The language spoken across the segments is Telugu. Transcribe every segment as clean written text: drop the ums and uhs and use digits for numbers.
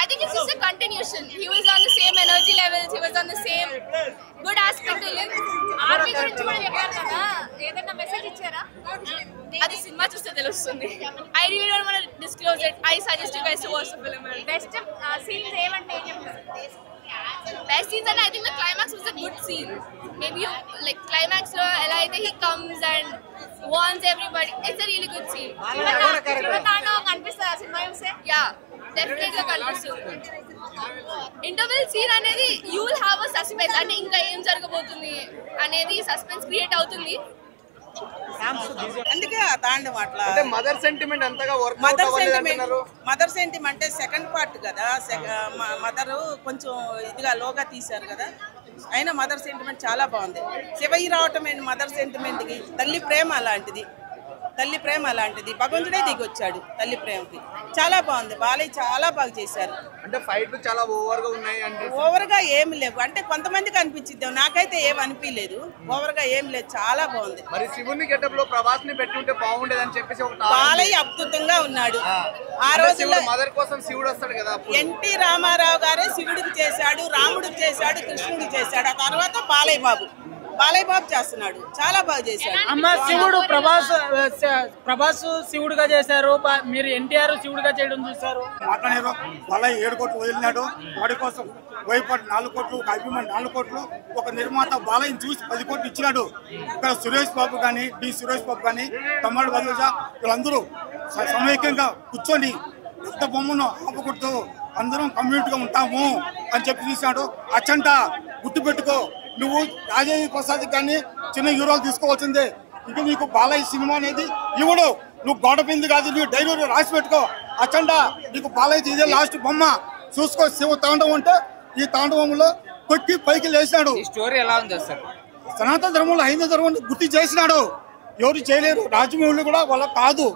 I think it's just a continuation. He was on the same energy levels. He was on the same good aspect to him. Army గురించి కూడా చెప్పారు కదా, ఏదైనా మెసేజ్ ఇచ్చారా? అది సినిమా చూస్తే తెలుస్తుంది. I really don't want to disclose it. I suggest you guys to watch the film. Best scenes ఏమంటే ఏం చెప్తారు? Best scenes, and I think the climax was a good scene. Maybe you, like climax lo ela aithe he comes and warns everybody. It's a really good scene. శివతాండవం కనిపిస్తుందా సినిమా చూస్తే? Yeah, definitely కనిపిస్తుంది. ఇంటర్వెల్ సీన్ అనేది you will have a suspense. అంటే ఇంకా ఏం జరగబోతుంది అనేది సస్పెన్స్ క్రియేట్ అవుతుంది. అందుకే ఆ తాండవం అట్లా. అంటే మదర్ సెంటిమెంట్ అంతగా వర్క్ అవుతలేదు. మదర్ సెంటిమెంట్ అంటే సెకండ్ పార్ట్ కదా, మదర్ కొంచెం ఇదిగా లోగా తీశారు కదా, అయినా మదర్ సెంటిమెంట్ చాలా బాగుంది. శివయ్య రావటం మదర్ సెంటిమెంట్కి తల్లి ప్రేమ అలాంటిది, తల్లి ప్రేమ అలాంటిది. భగవంతుడే దిగొచ్చాడు తల్లి ప్రేమకి. చాలా బాగుంది. బాలయ్య చాలా బాగా చేశారు. అంటే ఫైట్లు చాలా ఓవర్ గా ఉన్నాయి అంటే ఓవర్గా ఏమి లేవు. అంటే కొంతమందికి అనిపించిద్దాం, నాకైతే ఏం అనిపించలేదు. ఓవర్గా ఏం లేదు, చాలా బాగుంది. మరి శివుని గెటప్ లో ప్రభాస్ ని పెట్టుంటే బాగుండేది అని చెప్పేసి ఒక బాలయ్య అద్భుతంగా ఉన్నాడు. ఆ రోజుల్లో మదర్ కోసం శివుడు వస్తాడు కదా, ఎన్టీ రామారావు గారే శివుడికి చేశాడు, రాముడికి చేశాడు, కృష్ణుడికి చేశాడు. ఆ తర్వాత బాలయ్య బాబు చేస్తున్నాడు. చాలా బాగా చేశాడు. అమ్మ శివుడు ప్రభాస్ శివుడుగా చేశారు, మీరు ఎన్టీఆర్ శివుడుగా చేయడం చూసారు. మాట్లాడారు వాళ్ళ 7 కోట్లు వదిలినాడు వాడి కోసం. వైపాటు 4 కోట్లు, ఒక అభిమాని 4 కోట్లు, ఒక నిర్మాత బాలయ్యని చూసి 10 కోట్లు ఇచ్చినాడు. ఇక్కడ సురేష్ బాబు కానీ, సురేష్ బాబు కానీ, తమ్ముడు బదుజ వీళ్ళందరూ సమైక్యంగా కూర్చొని పెద్ద బొమ్మను ఆపకూడదు, అందరం కమ్యూనిటీగా ఉంటాము అని చెప్పి తీసినాడు. అచ్చంట గుర్తుపెట్టుకో, నువ్వు రాజేంద్ర ప్రసాద్ కానీ చిన్న హీరోలు తీసుకోవాల్సిందే. ఇక నీకు బాలయ్య సినిమా అనేది ఇవ్వడు. నువ్వు గోడ పింది కాదు, నువ్వు డైరీ రాసి పెట్టుకో. అచ్చంట నీకు బాలయ్య ఇదే లాస్ట్ బొమ్మ చూసుకో. శివ తాండవం అంటే ఈ తాండవంలో కొట్టి పైకి లేచినాడు. స్టోరీ ఎలా ఉంది సార్? సనాతన ధర్మంలో హైందవ ధర్మాన్ని గుర్తు చేసినాడు. ఎవరు చేయలేరు. రాజమౌళి కూడా వాళ్ళ కాదు.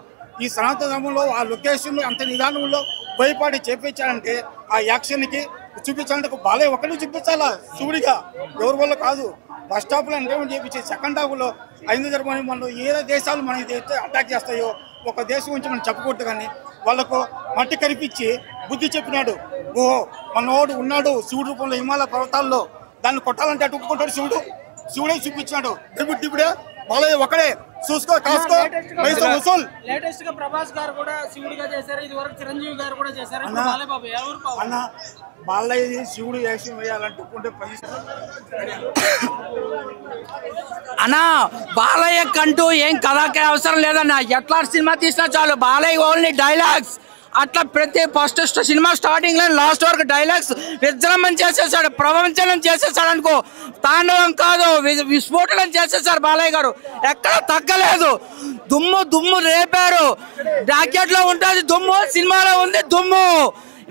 ఈ సనాతన ధర్మంలో ఆ లొకేషన్లో అంత నిదానంలో భయపడి చేపించాలంటే ఆ యాక్షన్కి చూపించాలంటే బాలయ్య ఒక్కడే చూపించాలా శివుడిగా, ఎవరి వల్ల కాదు. ఫస్ట్ స్టాప్లో ఎంటర్టైన్మెంట్ చేయించి సెకండ్ హాఫ్లో హైందవ ధర్మాన్ని మనం ఏ దేశాలు మనం ఏదైతే అటాక్ చేస్తాయో ఒక దేశం నుంచి మనం చెప్పకూడదు, కానీ వాళ్ళకు మట్టి కనిపించి బుద్ధి చెప్పినాడు. ఓహో మనోడు ఉన్నాడు శివుడు రూపంలో హిమాలయ పర్వతాల్లో, దాన్ని కొట్టాలంటే అటు ఒప్పుకుంటాడు శివుడు. శివుడే చూపించినాడు. ఇప్పుడే బాలయ్య ఒకడే చూసుకో కాసుకో పైసా వసూల్. లేటెస్ట్ గా ప్రభాస్ గారు కూడా శివుడిగా చేశారు, ఇది వరకు చిరంజీవి గారు కూడా చేశారు. అన్న బాలయ్య శివుడు వేషం వేయాలంటే అన్నా బాలయ్య కంటూ ఏం కథాకే అవసరం లేదన్నా. ఎట్లా సినిమా తీసినా చాలు, బాలయ్య ఓన్లీ డైలాగ్స్. అట్లా ప్రతి ఫస్ట్ సినిమా స్టార్టింగ్ లో లాస్ట్ వరకు డైలాగ్స్ విజృంభణ చేసేసాడు, ప్రపంచం చేసేసాడు అనుకో. తాండవం కాదు, విస్ఫోటనం చేసేసారు బాలయ్య గారు. ఎక్కడ తగ్గలేదు. దుమ్ము రేపారు. జాకెట్ లో ఉంటుంది దుమ్ము, సినిమాలో ఉంది దుమ్ము,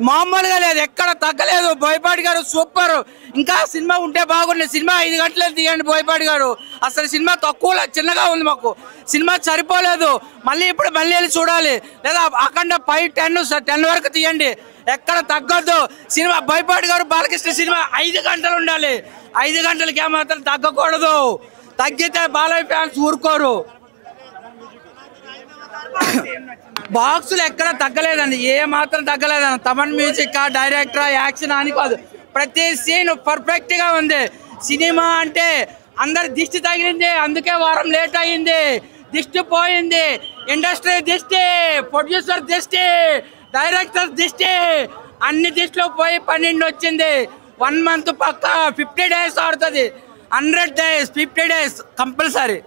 మామూలుగా లేదు, ఎక్కడ తగ్గలేదు. బోయపాటి గారు సూపర్. ఇంకా సినిమా ఉంటే బాగుండే. సినిమా 5 గంటలే తీయండి బోయపాటి గారు. అసలు సినిమా తక్కువ చిన్నగా ఉంది, మాకు సినిమా సరిపోలేదు. మళ్ళీ వెళ్ళి చూడాలి, లేదా అఖండ 5-10 వరకు తీయండి, ఎక్కడ తగ్గొద్దు సినిమా. బోయపాటి గారు బాలకృష్ణ సినిమా 5 గంటలు ఉండాలి. 5 గంటలకి ఏమాత్రం తగ్గకూడదు. తగ్గితే బాలయ్య ఫ్యాన్స్ ఊరుకోరు. బాక్సులు ఎక్కడ తగ్గలేదండి, ఏ మాత్రం తగ్గలేదండి. తమన్ మ్యూజిక్ డైరెక్టర్ యాక్షన్ అని కాదు, ప్రతి సీన్ పర్ఫెక్ట్ గా ఉంది. సినిమా అంటే అందరి దిష్టి తగిలింది, అందుకే వారం లేట్ అయింది. దిష్టి పోయింది, ఇండస్ట్రీ దిష్టి, ప్రొడ్యూసర్ దిష్టి, డైరెక్టర్ దిష్టి, అన్ని దిష్టిలో పోయి 12 వచ్చింది. 1 మంత్ పక్క 50 days ఆడుతుంది. 100 days 50 days కంపల్సరీ.